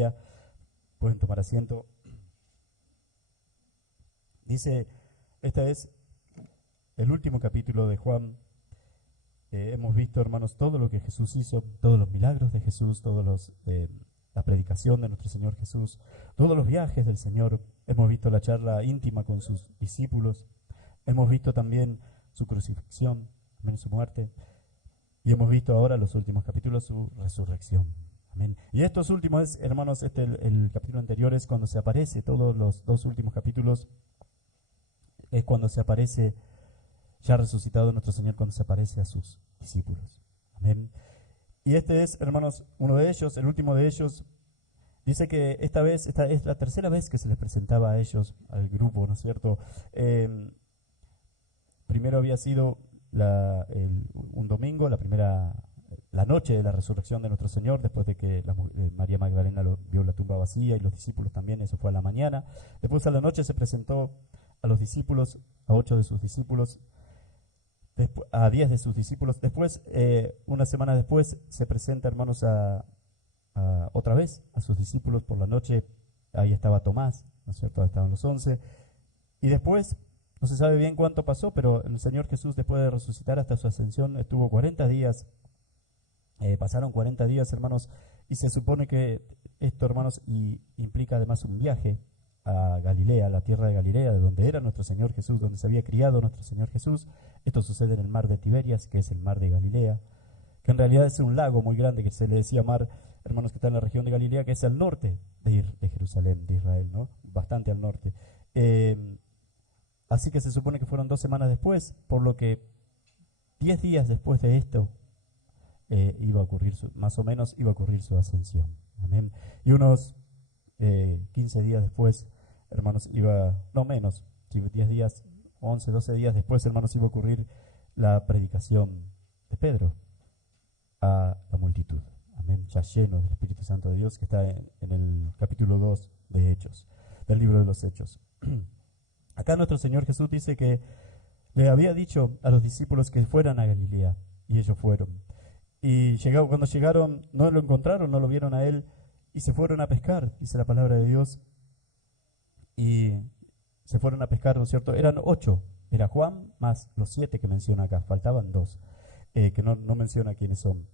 día. Pueden tomar asiento. Dice, este es el último capítulo de Juan. Hemos visto, hermanos, todo lo que Jesús hizo, todos los milagros de Jesús, la predicación de nuestro Señor Jesús, todos los viajes del Señor. Hemos visto la charla íntima con sus discípulos. Hemos visto también su crucifixión, amén, su muerte. Y hemos visto ahora los últimos capítulos, su resurrección. Amén. Y estos últimos, hermanos, el capítulo anterior es cuando se aparece, todos los dos últimos capítulos es cuando se aparece ya resucitado nuestro Señor, cuando se aparece a sus discípulos. Amén. Y este es, hermanos, uno de ellos, el último de ellos. Dice que esta es la tercera vez que se les presentaba a ellos, al grupo, ¿no es cierto? Primero había sido un domingo, la noche de la resurrección de nuestro Señor, después de que María Magdalena vio la tumba vacía y los discípulos también, eso fue a la mañana. Después a la noche se presentó a los discípulos, a 8 de sus discípulos, a 10 de sus discípulos. Después, una semana después, se presenta, hermanos, otra vez a sus discípulos por la noche. Ahí estaba Tomás, ¿no es cierto? Ahí estaban los 11. Y después, no se sabe bien cuánto pasó, pero el Señor Jesús, después de resucitar hasta su ascensión, estuvo 40 días. Pasaron 40 días, hermanos, y se supone que esto, hermanos, implica además un viaje a Galilea, a la tierra de Galilea, de donde era nuestro Señor Jesús, donde se había criado nuestro Señor Jesús. Esto sucede en el mar de Tiberias, que es el mar de Galilea, que en realidad es un lago muy grande que se le decía mar, hermanos, que está en la región de Galilea, que es al norte de Jerusalén, de Israel, ¿no? Bastante al norte. Así que se supone que fueron 2 semanas después, por lo que 10 días después de esto iba a ocurrir, más o menos, iba a ocurrir su ascensión. Amén. Y unos 15 días después, hermanos, no menos, 10 días, 11, 12 días después, hermanos, iba a ocurrir la predicación de Pedro a la multitud. Amén. Ya lleno del Espíritu Santo de Dios, que está en el capítulo 2 de Hechos, del libro de los Hechos. Acá nuestro Señor Jesús dice que le había dicho a los discípulos que fueran a Galilea, y ellos fueron. Y cuando llegaron, no lo encontraron, no lo vieron a él, y se fueron a pescar, dice la palabra de Dios. Y se fueron a pescar, ¿no es cierto? Eran 8, era Juan más los 7 que menciona acá, faltaban 2, que no menciona quiénes son.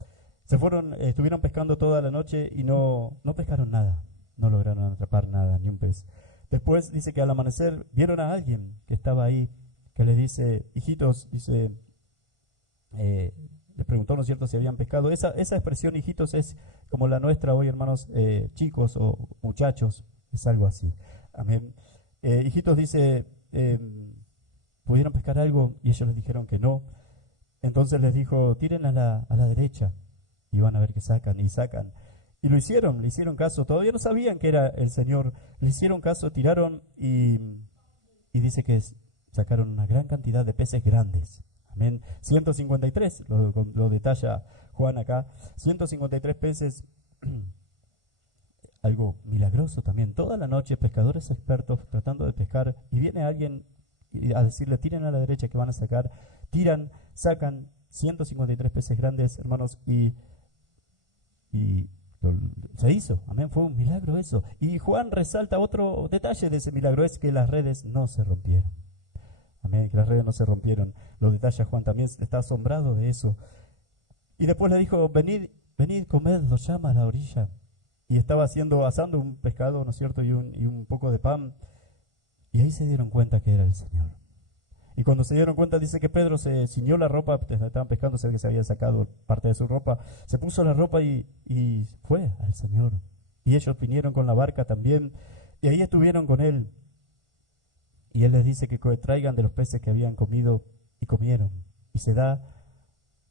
Estuvieron pescando toda la noche y no pescaron nada, no lograron atrapar nada, ni un pez. Después dice que al amanecer vieron a alguien que estaba ahí, que les dice, hijitos, dice, les preguntó, ¿no es cierto?, si habían pescado. Esa expresión, hijitos, es como la nuestra hoy, hermanos, chicos o muchachos, es algo así. Amén. Hijitos, dice, ¿pudieron pescar algo? Y ellos les dijeron que no. Entonces les dijo, tiren a la derecha y van a ver que sacan, y sacan. Y le hicieron caso. Todavía no sabían que era el Señor. Le hicieron caso, tiraron y dice que sacaron una gran cantidad de peces grandes. Amén. 153, lo detalla Juan acá. 153 peces. Algo milagroso también. Toda la noche pescadores expertos tratando de pescar, y viene alguien a decirle, tiren a la derecha que van a sacar. Tiran, sacan 153 peces grandes, hermanos, y se hizo, amén, fue un milagro eso. Y Juan resalta otro detalle de ese milagro, es que las redes no se rompieron. Amén, que las redes no se rompieron. Lo detalla Juan también, está asombrado de eso. Y después le dijo, venid, comed, lo llama a la orilla. Y estaba asando un pescado, ¿no es cierto?, y un poco de pan. Y ahí se dieron cuenta que era el Señor. Y cuando se dieron cuenta, dice que Pedro se ciñó la ropa, estaban pescando, sé que se había sacado parte de su ropa, se puso la ropa y fue al Señor. Y ellos vinieron con la barca también, y ahí estuvieron con él. Y él les dice que traigan de los peces que habían comido, y comieron. Y se da,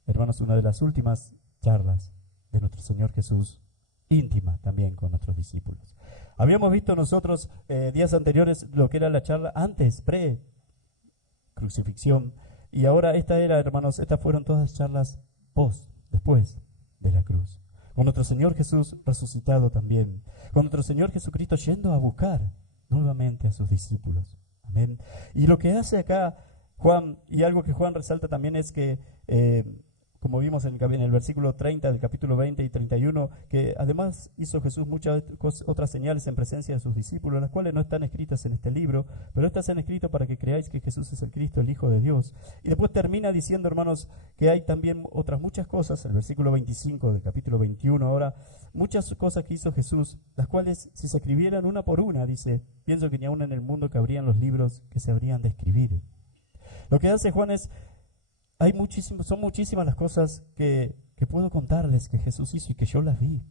hermanos, una de las últimas charlas de nuestro Señor Jesús, íntima también con nuestros discípulos. Habíamos visto nosotros días anteriores lo que era la charla antes, crucifixión, y ahora hermanos, estas fueron todas charlas después de la cruz, con nuestro Señor Jesús resucitado también, con nuestro Señor Jesucristo yendo a buscar nuevamente a sus discípulos. Amén. Y lo que hace acá Juan, y algo que Juan resalta también, es que como vimos en el versículo 30 del capítulo 20 y 31, que además hizo Jesús muchas otras señales en presencia de sus discípulos, las cuales no están escritas en este libro, pero estas se han escrito para que creáis que Jesús es el Cristo, el Hijo de Dios. Y después termina diciendo, hermanos, que hay también otras muchas cosas, el versículo 25 del capítulo 21 ahora, muchas cosas que hizo Jesús, las cuales si se escribieran una por una, dice, pienso que ni aún en el mundo cabrían los libros que se habrían de escribir. Lo que hace Juan es, son muchísimas las cosas que puedo contarles que Jesús hizo y que yo las vi,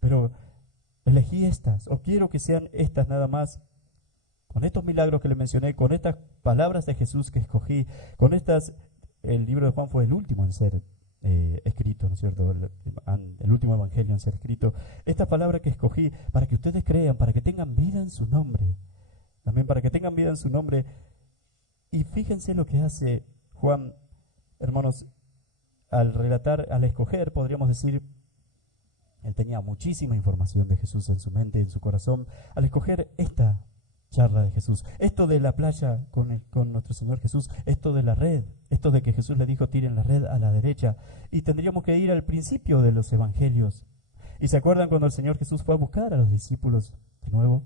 pero elegí estas, o quiero que sean estas nada más, con estos milagros que les mencioné, con estas palabras de Jesús que escogí, con estas, el libro de Juan fue el último en ser escrito, ¿no es cierto? El último evangelio en ser escrito. Esta palabra que escogí para que ustedes crean, para que tengan vida en su nombre, también para que tengan vida en su nombre. Y fíjense lo que hace Juan, hermanos, al relatar, al escoger, podríamos decir, él tenía muchísima información de Jesús en su mente, en su corazón, al escoger esta charla de Jesús, esto de la playa con nuestro Señor Jesús, esto de la red, esto de que Jesús le dijo tiren la red a la derecha, y tendríamos que ir al principio de los evangelios. ¿Y se acuerdan cuando el Señor Jesús fue a buscar a los discípulos de nuevo?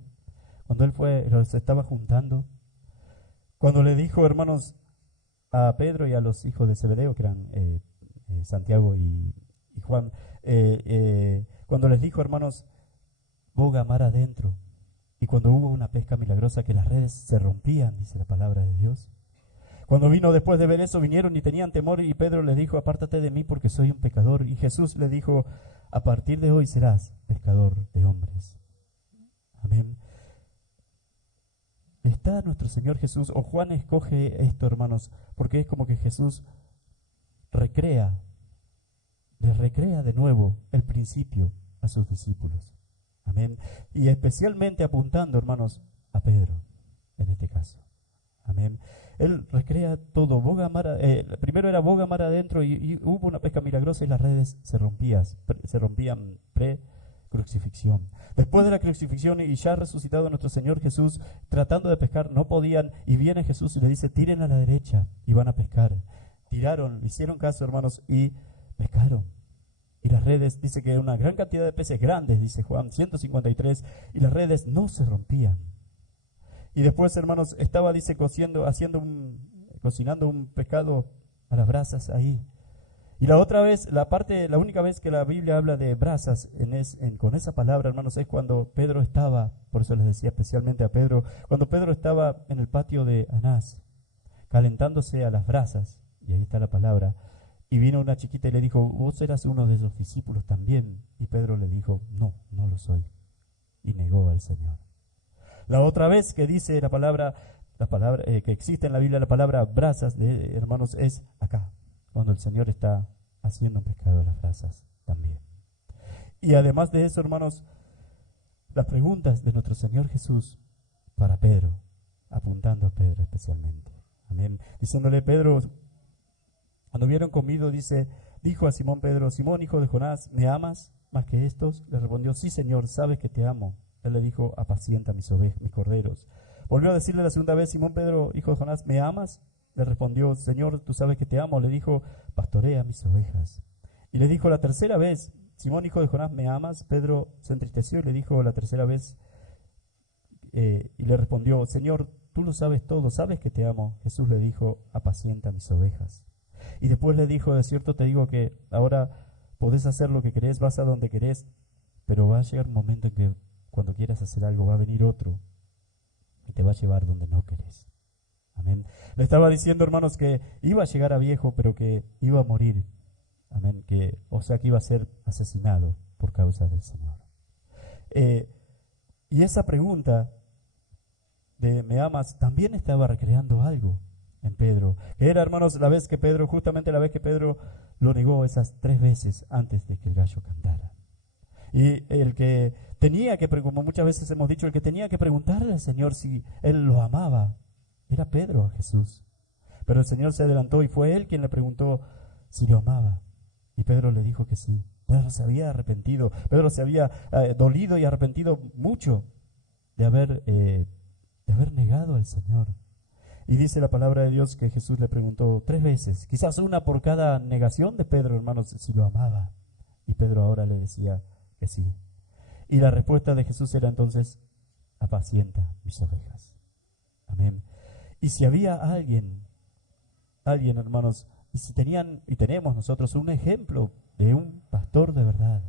Cuando él los estaba juntando, cuando le dijo, hermanos, a Pedro y a los hijos de Zebedeo, que eran Santiago y Juan, cuando les dijo, hermanos, boga mar adentro, y cuando hubo una pesca milagrosa que las redes se rompían, dice la palabra de Dios. Cuando vino después de ver eso, vinieron y tenían temor, y Pedro les dijo, apártate de mí porque soy un pecador. Y Jesús le dijo, a partir de hoy serás pescador de hombres. Amén. Está nuestro Señor Jesús, o Juan escoge esto, hermanos, porque es como que Jesús les recrea de nuevo el principio a sus discípulos. Amén. Y especialmente apuntando, hermanos, a Pedro, en este caso. Amén. Él recrea todo. Primero era boga mar adentro y hubo una pesca milagrosa y las redes se rompían pre-crucifixión. Después de la crucifixión y ya resucitado nuestro Señor Jesús, tratando de pescar, no podían, y viene Jesús y le dice, tiren a la derecha y van a pescar. Tiraron, hicieron caso, hermanos, y pescaron. Y las redes, dice que una gran cantidad de peces grandes, dice Juan, 153, y las redes no se rompían. Y después, hermanos, estaba, dice, cocinando un pescado a las brasas ahí. Y la otra vez, la única vez que la Biblia habla de brasas con esa palabra, hermanos, es cuando Pedro estaba, por eso les decía especialmente a Pedro, cuando Pedro estaba en el patio de Anás, calentándose a las brasas, y ahí está la palabra, y vino una chiquita y le dijo, vos eras uno de esos discípulos también. Y Pedro le dijo, no, no lo soy. Y negó al Señor. La otra vez que dice la palabra que existe en la Biblia, la palabra brasas, hermanos, es acá, cuando el Señor está haciendo un pescado de las brasas también. Y además de eso, hermanos, las preguntas de nuestro Señor Jesús para Pedro, apuntando a Pedro especialmente. Amén. Diciéndole, Pedro, cuando hubieron comido, dijo a Simón Pedro, Simón, hijo de Jonás, ¿me amas más que estos? Le respondió, sí, Señor, sabes que te amo. Él le dijo, apacienta mis corderos. Volvió a decirle la segunda vez, Simón Pedro, hijo de Jonás, ¿me amas? Le respondió, Señor, tú sabes que te amo. Le dijo, pastorea mis ovejas. Y le dijo la tercera vez, Simón, hijo de Jonás, ¿me amas? Pedro se entristeció y le dijo la tercera vez, y le respondió, Señor, tú lo sabes todo, sabes que te amo. Jesús le dijo, apacienta mis ovejas. Y después le dijo, de cierto te digo que ahora podés hacer lo que querés, vas a donde querés, pero va a llegar un momento en que cuando quieras hacer algo va a venir otro y te va a llevar donde no querés. Amén. Le estaba diciendo, hermanos, que iba a llegar a viejo, pero que iba a morir. Amén. O sea que iba a ser asesinado por causa del Señor. Y esa pregunta de ¿me amas? También estaba recreando algo en Pedro, que era, hermanos, justamente la vez que Pedro lo negó esas 3 veces antes de que el gallo cantara. Y el que tenía que, como muchas veces hemos dicho, el que tenía que preguntarle al Señor si él lo amaba, era Pedro a Jesús. Pero el Señor se adelantó y fue él quien le preguntó si lo amaba. Y Pedro le dijo que sí. Pedro se había arrepentido, Pedro se había dolido y arrepentido mucho de haber negado al Señor. Y dice la palabra de Dios que Jesús le preguntó 3 veces, quizás una por cada negación de Pedro, hermanos, si lo amaba. Y Pedro ahora le decía que sí. Y la respuesta de Jesús era entonces, apacienta mis ovejas. Amén. Y si había alguien, hermanos, y si tenían y tenemos nosotros un ejemplo de un pastor de verdad,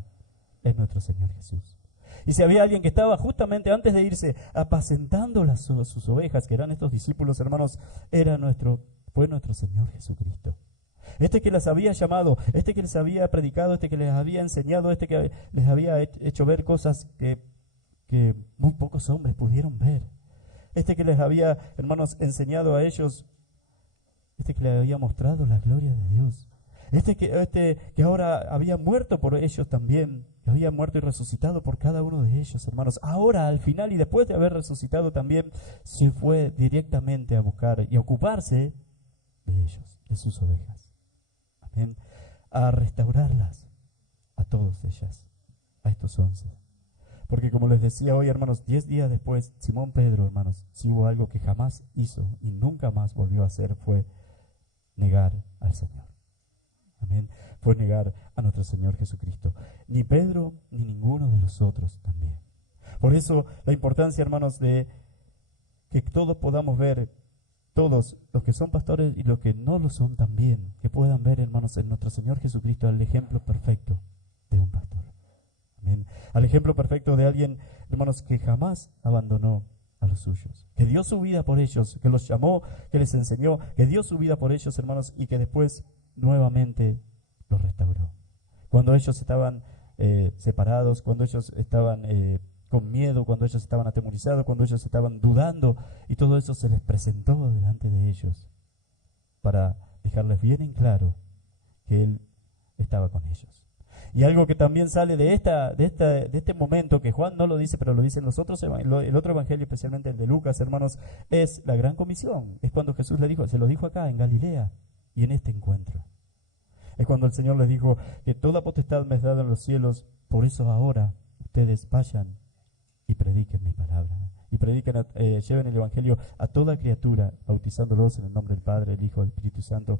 es nuestro Señor Jesús. Y si había alguien que estaba justamente antes de irse apacentando sus ovejas, que eran estos discípulos, hermanos, fue nuestro Señor Jesucristo. Este que les había llamado, este que les había predicado, este que les había enseñado, este que les había hecho ver cosas que muy pocos hombres pudieron ver. Este que les había, hermanos, enseñado a ellos, este que les había mostrado la gloria de Dios. Este que ahora había muerto por ellos también, que había muerto y resucitado por cada uno de ellos, hermanos. Ahora, al final y después de haber resucitado también, se fue directamente a buscar y a ocuparse de ellos, de sus ovejas. Amén. A restaurarlas, a todas ellas, a estos 11. Porque como les decía hoy, hermanos, 10 días después, Simón Pedro, hermanos, si hubo algo que jamás hizo y nunca más volvió a hacer, fue negar al Señor. Amén. Fue negar a nuestro Señor Jesucristo. Ni Pedro ni ninguno de los otros también. Por eso la importancia, hermanos, de que todos podamos ver, todos los que son pastores y los que no lo son también, que puedan ver, hermanos, en nuestro Señor Jesucristo el ejemplo perfecto de un pastor. Amén. Al ejemplo perfecto de alguien, hermanos, que jamás abandonó a los suyos, que dio su vida por ellos, que los llamó, que les enseñó, que dio su vida por ellos, hermanos, y que después nuevamente los restauró. Cuando ellos estaban separados, cuando ellos estaban con miedo, cuando ellos estaban atemorizados, cuando ellos estaban dudando, y todo eso se les presentó delante de ellos para dejarles bien en claro que Él estaba con ellos. Y algo que también sale de este momento, que Juan no lo dice, pero lo dicen los otros, el otro evangelio, especialmente el de Lucas, hermanos, es la gran comisión. Es cuando Jesús le dijo, se lo dijo acá en Galilea y en este encuentro. Es cuando el Señor les dijo que toda potestad me es dada en los cielos, por eso ahora ustedes vayan y prediquen mi palabra. Y prediquen, lleven el evangelio a toda criatura, bautizándolos en el nombre del Padre, del Hijo, del Espíritu Santo.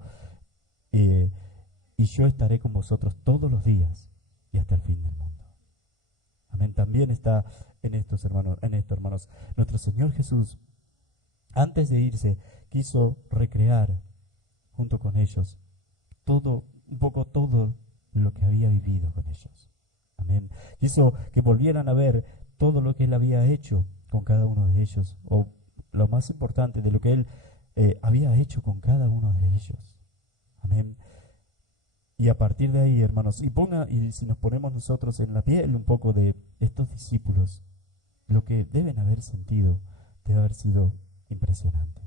Y yo estaré con vosotros todos los días y hasta el fin del mundo. Amén. También está en esto, hermanos. Nuestro Señor Jesús, antes de irse, quiso recrear junto con ellos un poco todo lo que había vivido con ellos. Amén. Quiso que volvieran a ver todo lo que Él había hecho con cada uno de ellos, o lo más importante, de lo que Él había hecho con cada uno de ellos. Amén. Y a partir de ahí, hermanos, y si nos ponemos nosotros en la piel un poco de estos discípulos, lo que deben haber sentido debe haber sido impresionante.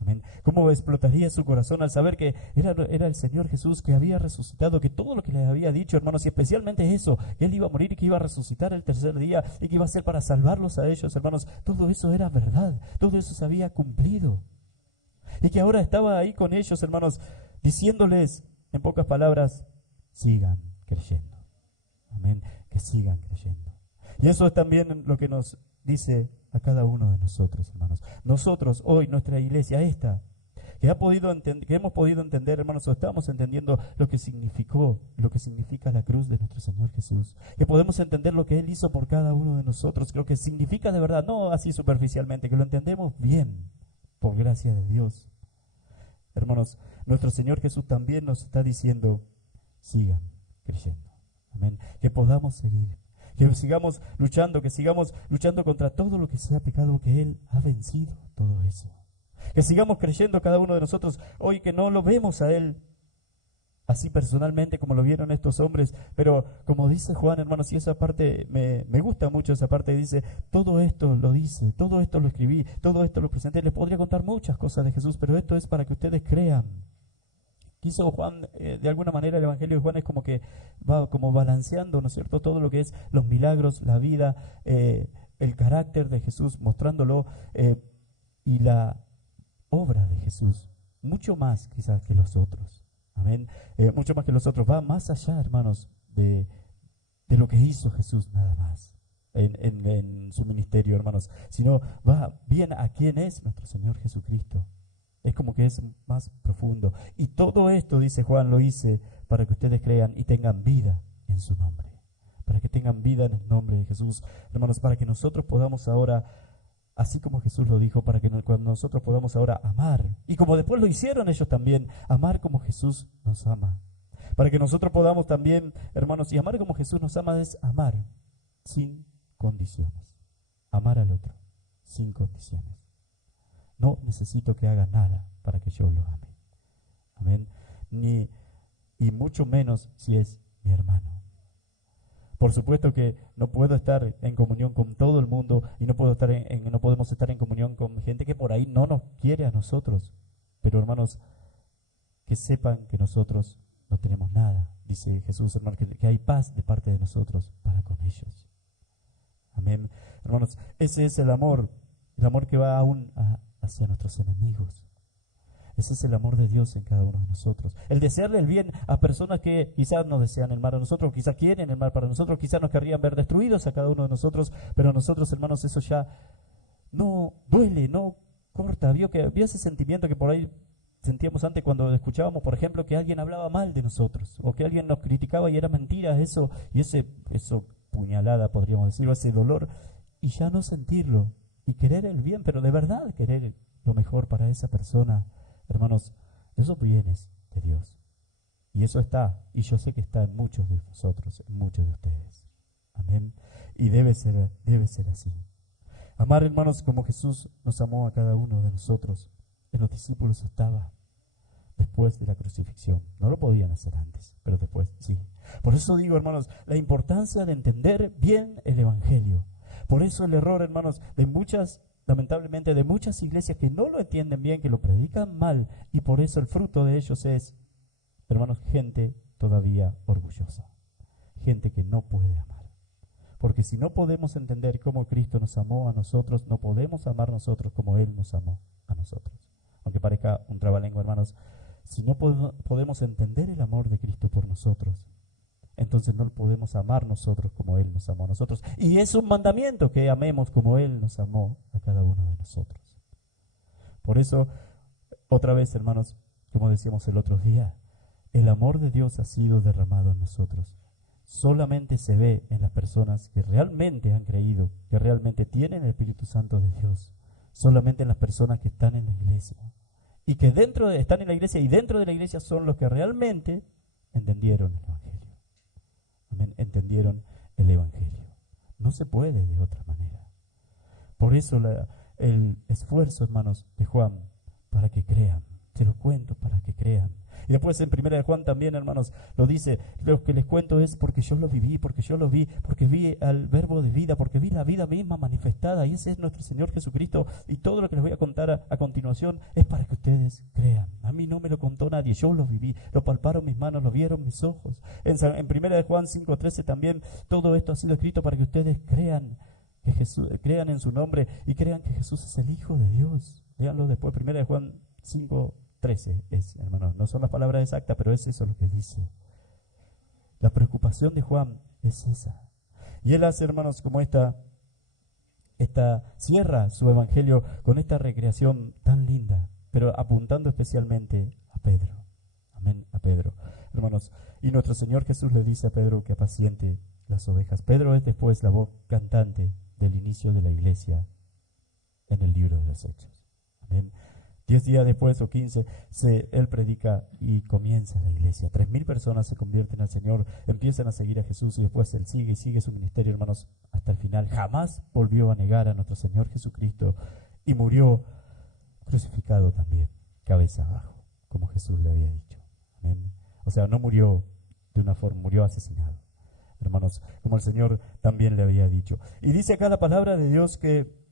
Amén. ¿Cómo explotaría su corazón al saber que era el Señor Jesús que había resucitado, que todo lo que les había dicho, hermanos, y especialmente eso, que Él iba a morir y que iba a resucitar el tercer día y que iba a ser para salvarlos a ellos, hermanos? Todo eso era verdad, todo eso se había cumplido. Y que ahora estaba ahí con ellos, hermanos, diciéndoles, en pocas palabras, sigan creyendo. Amén. Que sigan creyendo. Y eso es también lo que nos dice a cada uno de nosotros, hermanos. Nosotros hoy, nuestra iglesia, que hemos podido entender, hermanos, o estamos entendiendo lo que significa la cruz de nuestro Señor Jesús. Que podemos entender lo que Él hizo por cada uno de nosotros, lo que significa de verdad, no así superficialmente, que lo entendemos bien, por gracia de Dios. Hermanos, nuestro Señor Jesús también nos está diciendo, sigan creyendo. Amén. Que podamos seguir, que sigamos luchando contra todo lo que sea pecado, que Él ha vencido todo eso. Que sigamos creyendo cada uno de nosotros hoy, que no lo vemos a Él así personalmente como lo vieron estos hombres, pero como dice Juan, hermanos, y esa parte me gusta mucho, esa parte dice, todo esto lo escribí, todo esto lo presenté. Les podría contar muchas cosas de Jesús, pero esto es para que ustedes crean. Quiso Juan, de alguna manera el Evangelio de Juan es como que va como balanceando, ¿no es cierto?, todo lo que es los milagros, la vida, el carácter de Jesús, mostrándolo, y la obra de Jesús, mucho más quizás que los otros. Amén. Mucho más que los otros. Va más allá, hermanos, de lo que hizo Jesús nada más en su ministerio, hermanos, sino va bien a quién es nuestro Señor Jesucristo. Es como que es más profundo. Y todo esto, dice Juan, lo hice para que ustedes crean y tengan vida en su nombre. Para que tengan vida en el nombre de Jesús. Hermanos, para que nosotros podamos ahora, así como Jesús lo dijo, para que cuando nosotros podamos ahora amar. Y como después lo hicieron ellos también, amar como Jesús nos ama. Para que nosotros podamos también, hermanos, y amar como Jesús nos ama es amar sin condiciones. Amar al otro sin condiciones. No necesito que haga nada para que yo lo ame. Amén. Y mucho menos si es mi hermano. Por supuesto que no puedo estar en comunión con todo el mundo y no podemos estar en comunión con gente que por ahí no nos quiere a nosotros. Pero hermanos, que sepan que nosotros no tenemos nada. Dice Jesús, hermanos, que hay paz de parte de nosotros para con ellos. Amén. Hermanos, ese es el amor que va aún hacia nuestros enemigos. Ese es el amor de Dios en cada uno de nosotros. El desearle el bien a personas que quizás nos desean el mal a nosotros, quizás quieren el mal para nosotros, quizás nos querrían ver destruidos a cada uno de nosotros, pero a nosotros, hermanos, eso ya no duele, no corta. Vio ese sentimiento que por ahí sentíamos antes cuando escuchábamos, por ejemplo, que alguien hablaba mal de nosotros, o que alguien nos criticaba y era mentira eso, y eso puñalada, podríamos decirlo, ese dolor, y ya no sentirlo, y querer el bien, pero de verdad querer lo mejor para esa persona. Hermanos, esos bienes de Dios. Y eso está, y yo sé que está en muchos de nosotros, en muchos de ustedes. Amén. Y debe ser así. Amar, hermanos, como Jesús nos amó a cada uno de nosotros. En los discípulos estaba después de la crucifixión. No lo podían hacer antes, pero después sí. Por eso digo, hermanos, la importancia de entender bien el Evangelio. Por eso el error, hermanos, lamentablemente de muchas iglesias que no lo entienden bien, que lo predican mal, y por eso el fruto de ellos es, hermanos, gente todavía orgullosa, gente que no puede amar. Porque si no podemos entender cómo Cristo nos amó a nosotros, no podemos amar nosotros como Él nos amó a nosotros. Aunque parezca un trabalengua, hermanos, si no podemos entender el amor de Cristo por nosotros, entonces no podemos amar nosotros como Él nos amó a nosotros. Y es un mandamiento que amemos como Él nos amó a cada uno de nosotros. Por eso, otra vez, hermanos, como decíamos el otro día, el amor de Dios ha sido derramado en nosotros. Solamente se ve en las personas que realmente han creído, que realmente tienen el Espíritu Santo de Dios. Solamente en las personas que están en la iglesia. Y que están en la iglesia y dentro de la iglesia son los que realmente entendieron el Evangelio. Entendieron el Evangelio. No se puede de otra manera. Por eso el esfuerzo, hermanos, de Juan, para que crean. Te lo cuento para que crean. Y después en 1 de Juan también, hermanos, lo dice, lo que les cuento es porque yo lo viví, porque yo lo vi, porque vi al verbo de vida, porque vi la vida misma manifestada, y ese es nuestro Señor Jesucristo. Y todo lo que les voy a contar a continuación es para que ustedes crean. A mí no me lo contó nadie, yo lo viví, lo palparon mis manos, lo vieron mis ojos. En 1 de Juan 5:13 también, todo esto ha sido escrito para que ustedes crean, crean en su nombre y crean que Jesús es el Hijo de Dios. Léanlo después, 1 de Juan 5:13 es, hermanos, no son las palabras exactas, pero es eso lo que dice. La preocupación de Juan es esa. Y él hace, hermanos, como cierra su evangelio con esta recreación tan linda, pero apuntando especialmente a Pedro. Amén, a Pedro. Hermanos, y nuestro Señor Jesús le dice a Pedro que apaciente las ovejas. Pedro es después la voz cantante del inicio de la iglesia en el libro de los Hechos. Amén. 10 días después o 15, él predica y comienza la iglesia. 3.000 personas se convierten al Señor, empiezan a seguir a Jesús y después él sigue y sigue su ministerio, hermanos, hasta el final. Jamás volvió a negar a nuestro Señor Jesucristo y murió crucificado también, cabeza abajo, como Jesús le había dicho. Amén. O sea, no murió de una forma, murió asesinado, hermanos, como el Señor también le había dicho. Y dice acá la palabra de Dios que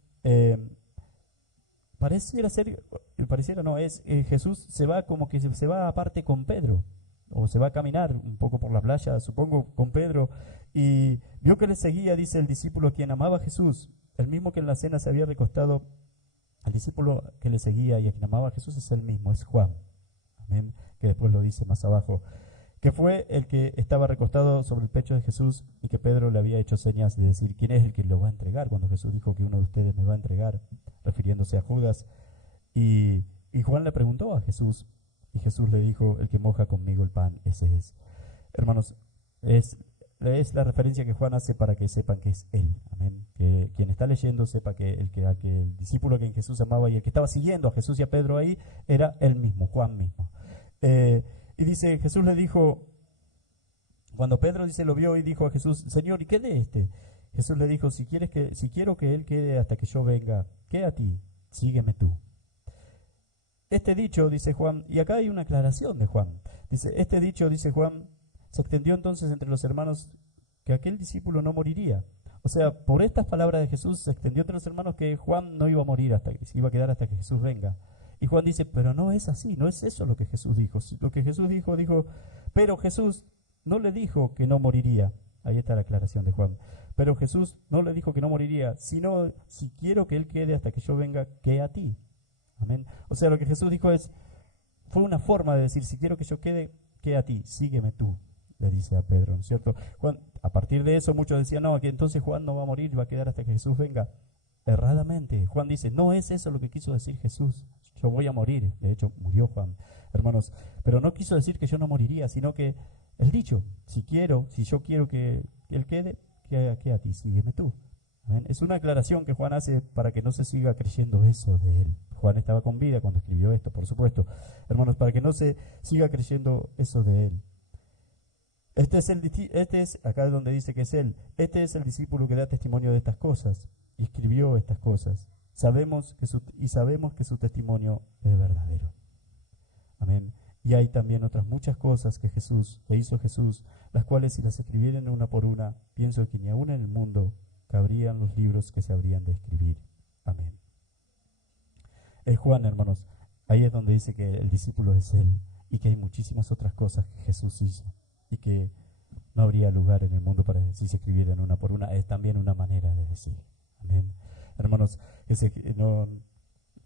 Jesús se va como que se va aparte con Pedro, o se va a caminar un poco por la playa, supongo, con Pedro, y vio que le seguía, dice el discípulo a quien amaba a Jesús, el mismo que en la cena se había recostado. Al discípulo que le seguía y a quien amaba a Jesús es el mismo, es Juan. Amén, que después lo dice más abajo, que fue el que estaba recostado sobre el pecho de Jesús y que Pedro le había hecho señas de decir, ¿quién es el que lo va a entregar? Cuando Jesús dijo que uno de ustedes me va a entregar, refiriéndose a Judas, y Y Juan le preguntó a Jesús, y Jesús le dijo, el que moja conmigo el pan, ese es. Hermanos, es la referencia que Juan hace para que sepan que es él. Amén. Que quien está leyendo sepa que el discípulo que Jesús amaba y el que estaba siguiendo a Jesús y a Pedro ahí era él mismo, Juan mismo. Y dice, Jesús le dijo, cuando Pedro dice lo vio y dijo a Jesús, Señor, ¿y qué de este? Jesús le dijo, si quiero que él quede hasta que yo venga, ¿qué a ti? Sígueme tú. Este dicho, dice Juan, y acá hay una aclaración de Juan. Dice, este dicho, dice Juan, se extendió entonces entre los hermanos que aquel discípulo no moriría. O sea, por estas palabras de Jesús se extendió entre los hermanos que Juan no iba a morir hasta que se iba a quedar hasta que Jesús venga. Y Juan dice, pero no es así, no es eso lo que Jesús dijo. Lo que Jesús dijo, pero Jesús no le dijo que no moriría. Ahí está la aclaración de Juan. Pero Jesús no le dijo que no moriría, sino si quiero que él quede hasta que yo venga, que a ti. Amén. O sea, lo que Jesús dijo fue una forma de decir, si quiero que yo quede, que a ti, sígueme tú, le dice a Pedro, ¿no es cierto? Juan, a partir de eso muchos decían, no, que entonces Juan no va a morir, va a quedar hasta que Jesús venga. Erradamente, Juan dice, no es eso lo que quiso decir Jesús, yo voy a morir, de hecho murió Juan, hermanos, pero no quiso decir que yo no moriría, sino que el dicho, si yo quiero que él quede, que a ti, sígueme tú. ¿Amén? Es una aclaración que Juan hace para que no se siga creyendo eso de él. Juan estaba con vida cuando escribió esto, por supuesto. Hermanos, para que no se siga creyendo eso de él. Acá es donde dice que es él. Este es el discípulo que da testimonio de estas cosas y escribió estas cosas. Sabemos que su testimonio es verdadero. Amén. Y hay también otras muchas cosas que hizo Jesús, las cuales si las escribieran una por una, pienso que ni aún en el mundo cabrían los libros que se habrían de escribir. Amén. Juan, hermanos, ahí es donde dice que el discípulo es él y que hay muchísimas otras cosas que Jesús hizo y que no habría lugar en el mundo para si se escribieran una por una. Es también una manera de decir. Amén. Hermanos,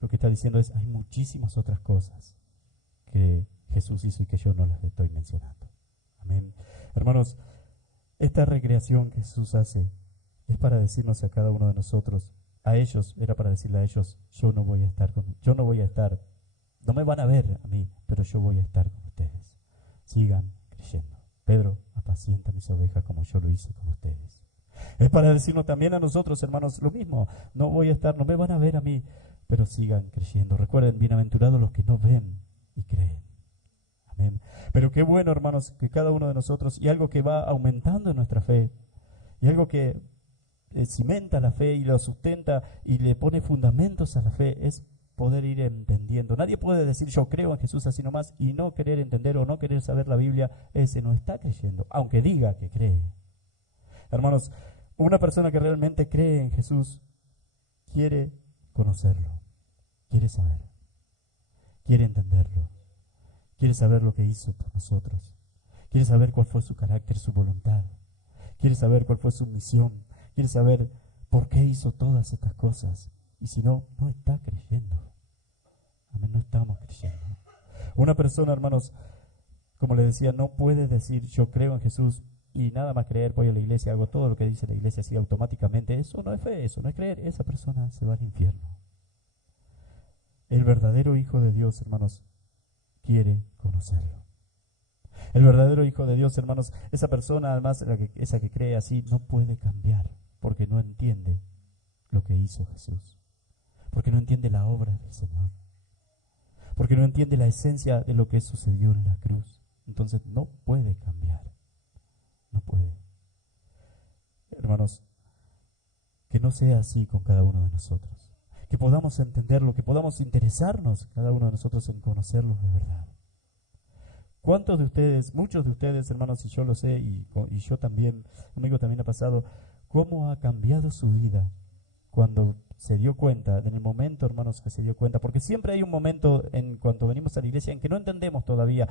lo que está diciendo es, hay muchísimas otras cosas que Jesús hizo y que yo no las estoy mencionando. Amén. Hermanos, esta recreación que Jesús hace es para decirnos a cada uno de nosotros, era para decirle a ellos, no me van a ver a mí, pero yo voy a estar con ustedes. Sigan creyendo. Pedro, apacienta mis ovejas como yo lo hice con ustedes. Es para decirnos también a nosotros, hermanos, lo mismo. No me van a ver a mí, pero sigan creyendo. Recuerden, bienaventurados los que no ven y creen. Amén. Pero qué bueno, hermanos, que cada uno de nosotros, y algo que va aumentando en nuestra fe, y algo que cimenta la fe y lo sustenta y le pone fundamentos a la fe, es poder ir entendiendo. Nadie puede decir yo creo en Jesús así nomás y no querer entender o no querer saber la Biblia. Ese no está creyendo, aunque diga que cree. Hermanos, una persona que realmente cree en Jesús quiere conocerlo, quiere saber, quiere entenderlo, quiere saber lo que hizo por nosotros, quiere saber cuál fue su carácter, su voluntad, quiere saber cuál fue su misión, quiere saber por qué hizo todas estas cosas. Y si no, no está creyendo. Amén, no estamos creyendo. Una persona, hermanos, como les decía, no puede decir yo creo en Jesús y nada más creer, voy a la iglesia, hago todo lo que dice la iglesia así automáticamente. Eso no es fe, eso no es creer. Esa persona se va al infierno. El verdadero Hijo de Dios, hermanos, quiere conocerlo. El verdadero Hijo de Dios, hermanos, esa persona, además, esa que cree así, no puede cambiar porque no entiende lo que hizo Jesús, porque no entiende la obra del Señor, porque no entiende la esencia de lo que sucedió en la cruz. Entonces no puede cambiar, no puede. Hermanos, que no sea así con cada uno de nosotros, que podamos entenderlo, que podamos interesarnos cada uno de nosotros en conocerlo de verdad. ¿Cuántos de ustedes, muchos de ustedes, hermanos, y yo lo sé, y yo también, conmigo también ha pasado, cómo ha cambiado su vida cuando se dio cuenta, en el momento, hermanos, que se dio cuenta? Porque siempre hay un momento en cuanto venimos a la iglesia en que no entendemos todavía,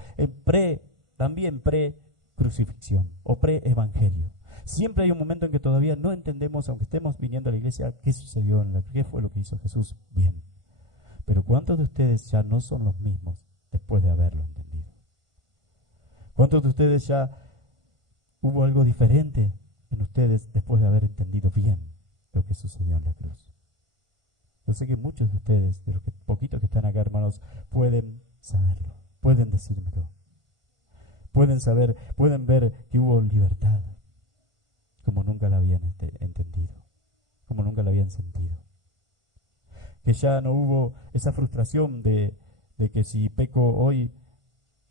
también pre-crucifixión o pre-evangelio. Siempre hay un momento en que todavía no entendemos, aunque estemos viniendo a la iglesia, qué sucedió, qué fue lo que hizo Jesús. Bien. Pero ¿cuántos de ustedes ya no son los mismos después de haberlo entendido? ¿Cuántos de ustedes ya hubo algo diferente en ustedes después de haber entendido bien lo que sucedió en la cruz? Yo sé que muchos de ustedes, poquitos que están acá, hermanos, pueden saberlo, pueden decírmelo. Pueden saber, pueden ver que hubo libertad, como nunca la habían entendido, como nunca la habían sentido. Que ya no hubo esa frustración de que si peco hoy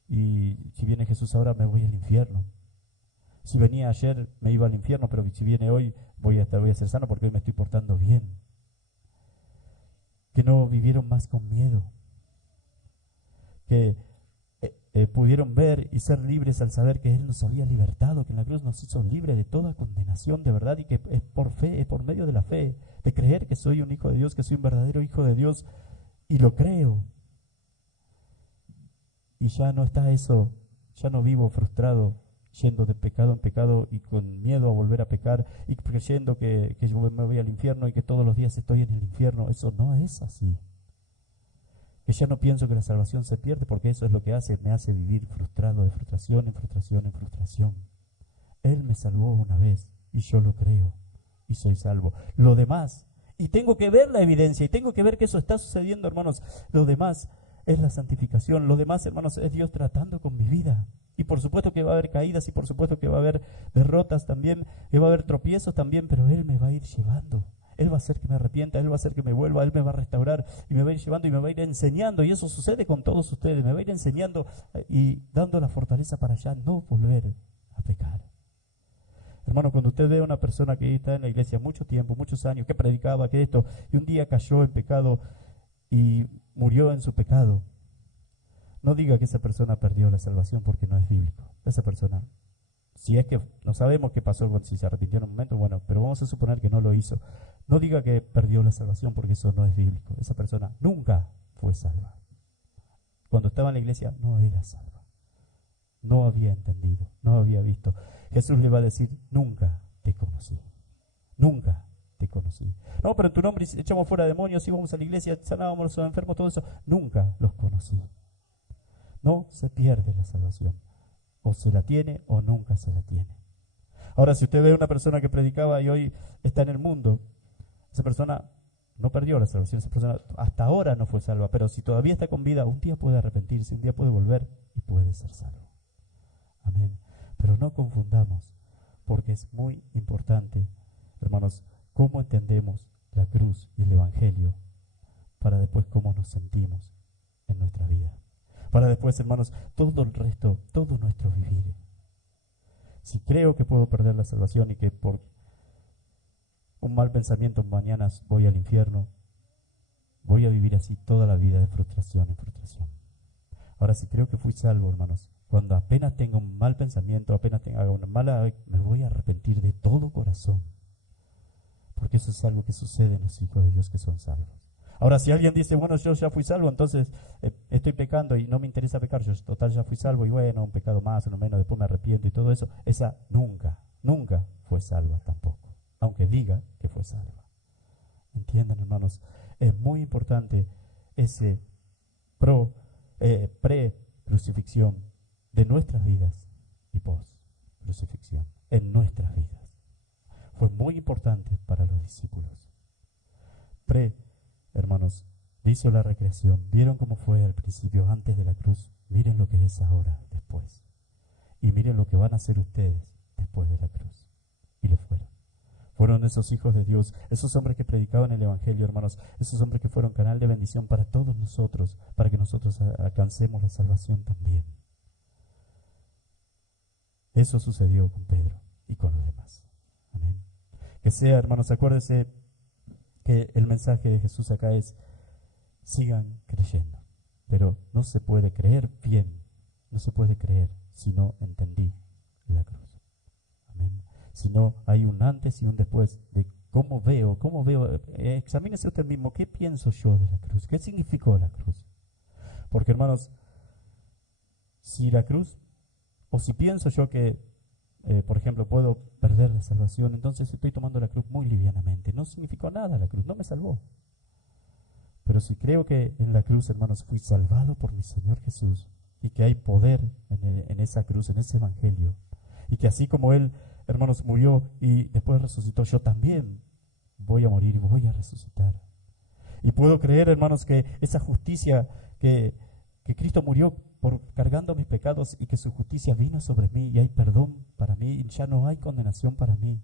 y si viene Jesús ahora me voy al infierno. Si venía ayer me iba al infierno, pero si viene hoy voy a ser sano porque hoy me estoy portando bien. Que no vivieron más con miedo. Que pudieron ver y ser libres al saber que Él nos había libertado, que en la cruz nos hizo libres de toda condenación de verdad y que es por fe, es por medio de la fe, de creer que soy un hijo de Dios, que soy un verdadero hijo de Dios y lo creo. Y ya no está eso, ya no vivo frustrado, yendo de pecado en pecado y con miedo a volver a pecar y creyendo que yo me voy al infierno y que todos los días estoy en el infierno. Eso no es así. Que ya no pienso que la salvación se pierde porque eso es lo que me hace vivir frustrado de frustración en frustración en frustración. Él me salvó una vez y yo lo creo y soy salvo. Lo demás, y tengo que ver la evidencia y tengo que ver que eso está sucediendo, hermanos, lo demás es la santificación, lo demás, hermanos, es Dios tratando con mi vida. Y por supuesto que va a haber caídas y por supuesto que va a haber derrotas también, que va a haber tropiezos también, pero Él me va a ir llevando. Él va a hacer que me arrepienta, Él va a hacer que me vuelva, Él me va a restaurar y me va a ir llevando y me va a ir enseñando. Y eso sucede con todos ustedes, me va a ir enseñando y dando la fortaleza para ya no volver a pecar. Hermano, cuando usted ve a una persona que está en la iglesia mucho tiempo, muchos años, que predicaba, que esto, y un día cayó en pecado y murió en su pecado, no diga que esa persona perdió la salvación porque no es bíblico. Esa persona, si es que no sabemos qué pasó, si se arrepintió en un momento, bueno, pero vamos a suponer que no lo hizo. No diga que perdió la salvación porque eso no es bíblico. Esa persona nunca fue salva. Cuando estaba en la iglesia no era salva. No había entendido, no había visto. Jesús le va a decir, nunca te conocí. Nunca te conocí. No, pero en tu nombre echamos fuera demonios, íbamos a la iglesia, sanábamos a los enfermos, todo eso. Nunca los conocí. No se pierde la salvación. O se la tiene o nunca se la tiene. Ahora, si usted ve a una persona que predicaba y hoy está en el mundo, esa persona no perdió la salvación, esa persona hasta ahora no fue salva, pero si todavía está con vida, un día puede arrepentirse, un día puede volver y puede ser salvo. Amén. Pero no confundamos, porque es muy importante, hermanos, cómo entendemos la cruz y el Evangelio para después cómo nos sentimos en nuestra vida. Para después, hermanos, todo el resto, todo nuestro vivir. Si creo que puedo perder la salvación y que por un mal pensamiento mañana voy al infierno, voy a vivir así toda la vida de frustración en frustración. Ahora, si creo que fui salvo, hermanos, cuando apenas tenga un mal pensamiento, apenas haga una mala, me voy a arrepentir de todo corazón. Porque eso es algo que sucede en los hijos de Dios que son salvos. Ahora, si alguien dice, bueno, yo ya fui salvo, entonces estoy pecando y no me interesa pecar, yo total ya fui salvo y bueno, un pecado más, uno menos, después me arrepiento y todo eso, esa nunca fue salva tampoco, aunque diga que fue salva. ¿Entienden, hermanos? Es muy importante ese pre-crucifixión de nuestras vidas y post-crucifixión en nuestras vidas. Fue muy importante para los discípulos. Hermanos, hizo la recreación. ¿Vieron cómo fue al principio, antes de la cruz? Miren lo que es ahora, después. Y miren lo que van a hacer ustedes después de la cruz. Y lo fueron. Fueron esos hijos de Dios, esos hombres que predicaban el Evangelio, hermanos, esos hombres que fueron canal de bendición para todos nosotros, para que nosotros alcancemos la salvación también. Eso sucedió con Pedro y con los demás. Amén. Que sea, hermanos, acuérdense que el mensaje de Jesús acá es, sigan creyendo, pero no se puede creer bien, no se puede creer si no entendí la cruz. Amén. Si no hay un antes y un después de cómo veo, examínese usted mismo, ¿qué pienso yo de la cruz? ¿Qué significó la cruz? Porque, hermanos, si la cruz, o si pienso yo que por ejemplo, puedo perder la salvación, entonces estoy tomando la cruz muy livianamente. No significó nada la cruz, no me salvó. Pero si creo que en la cruz, hermanos, fui salvado por mi Señor Jesús y que hay poder en esa cruz, en ese Evangelio, y que así como Él, hermanos, murió y después resucitó, yo también voy a morir y voy a resucitar. Y puedo creer, hermanos, que esa justicia que Cristo murió por cargando mis pecados y que su justicia vino sobre mí y hay perdón para mí y ya no hay condenación para mí.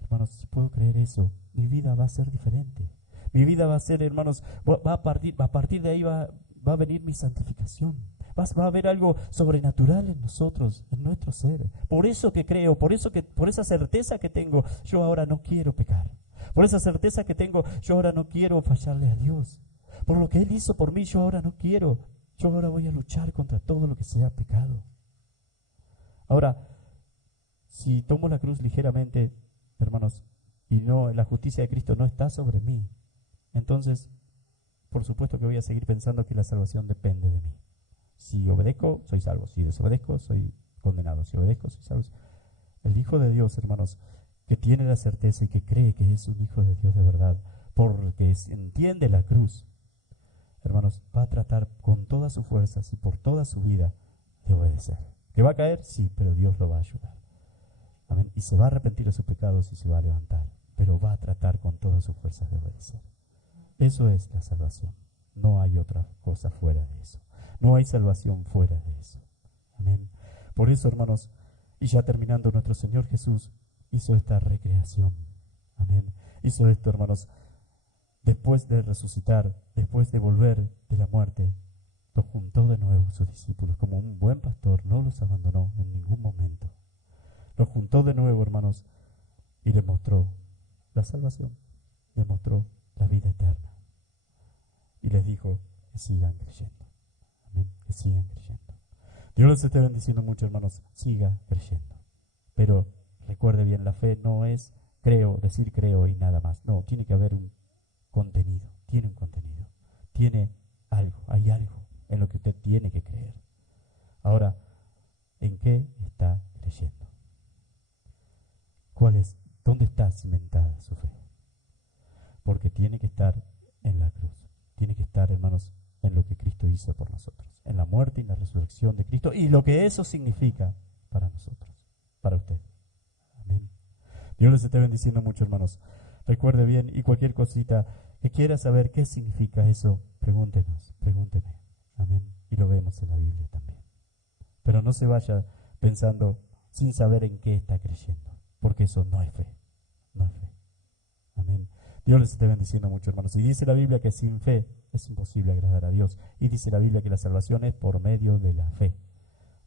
Hermanos, si puedo creer eso, mi vida va a ser diferente. Mi vida va a ser, hermanos, a partir de ahí va a venir mi santificación. Va a haber algo sobrenatural en nosotros, en nuestro ser. Por eso que creo, por esa certeza que tengo, yo ahora no quiero pecar. Por esa certeza que tengo, yo ahora no quiero fallarle a Dios. Por lo que Él hizo por mí, yo ahora no quiero. Yo ahora voy a luchar contra todo lo que sea pecado. Ahora, si tomo la cruz ligeramente, hermanos, y no, la justicia de Cristo no está sobre mí, entonces, por supuesto que voy a seguir pensando que la salvación depende de mí. Si obedezco, soy salvo. Si desobedezco, soy condenado. Si obedezco, soy salvo. El Hijo de Dios, hermanos, que tiene la certeza y que cree que es un Hijo de Dios de verdad, porque entiende la cruz, hermanos, va a tratar con todas sus fuerzas y por toda su vida de obedecer. ¿Que va a caer? Sí, pero Dios lo va a ayudar. Amén. Y se va a arrepentir de sus pecados y se va a levantar, pero va a tratar con todas sus fuerzas de obedecer. Eso es la salvación. No hay otra cosa fuera de eso. No hay salvación fuera de eso. Amén. Por eso, hermanos, y ya terminando, nuestro Señor Jesús hizo esta recreación. Amén. Hizo esto, hermanos, después de resucitar, después de volver de la muerte, los juntó de nuevo a sus discípulos. Como un buen pastor, no los abandonó en ningún momento. Los juntó de nuevo, hermanos, y les mostró la salvación, les mostró la vida eterna. Y les dijo que sigan creyendo. Amén. Que sigan creyendo. Dios les esté bendiciendo mucho, hermanos. Siga creyendo. Pero recuerde bien, la fe no es creo, decir creo y nada más. No, tiene que haber un contenido. Tiene un contenido. Tiene algo, hay algo en lo que usted tiene que creer. Ahora, ¿en qué está creyendo? ¿Cuál es? ¿Dónde está cimentada su fe? Porque tiene que estar en la cruz. Tiene que estar, hermanos, en lo que Cristo hizo por nosotros, en la muerte y la resurrección de Cristo y lo que eso significa para nosotros, para usted. Amén. Dios les esté bendiciendo mucho, hermanos. Recuerde bien, y cualquier cosita que quiera saber qué significa eso, pregúnteme. Amén. Y lo vemos en la Biblia también. Pero no se vaya pensando sin saber en qué está creyendo, porque eso no es fe. No es fe. Amén. Dios les esté bendiciendo mucho, hermanos. Y dice la Biblia que sin fe es imposible agradar a Dios. Y dice la Biblia que la salvación es por medio de la fe.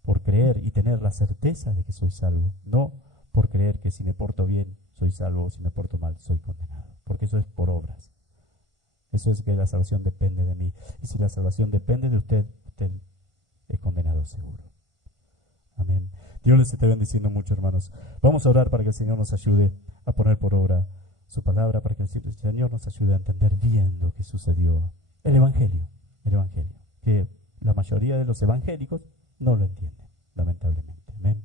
Por creer y tener la certeza de que soy salvo. No por creer que si me porto bien soy salvo o si me porto mal soy condenado. Porque eso es por obras. Eso es que la salvación depende de mí. Y si la salvación depende de usted, usted es condenado seguro. Amén. Dios les esté bendiciendo mucho, hermanos. Vamos a orar para que el Señor nos ayude a poner por obra su palabra, para que el Señor nos ayude a entender bien lo que sucedió. El Evangelio, que la mayoría de los evangélicos no lo entienden, lamentablemente.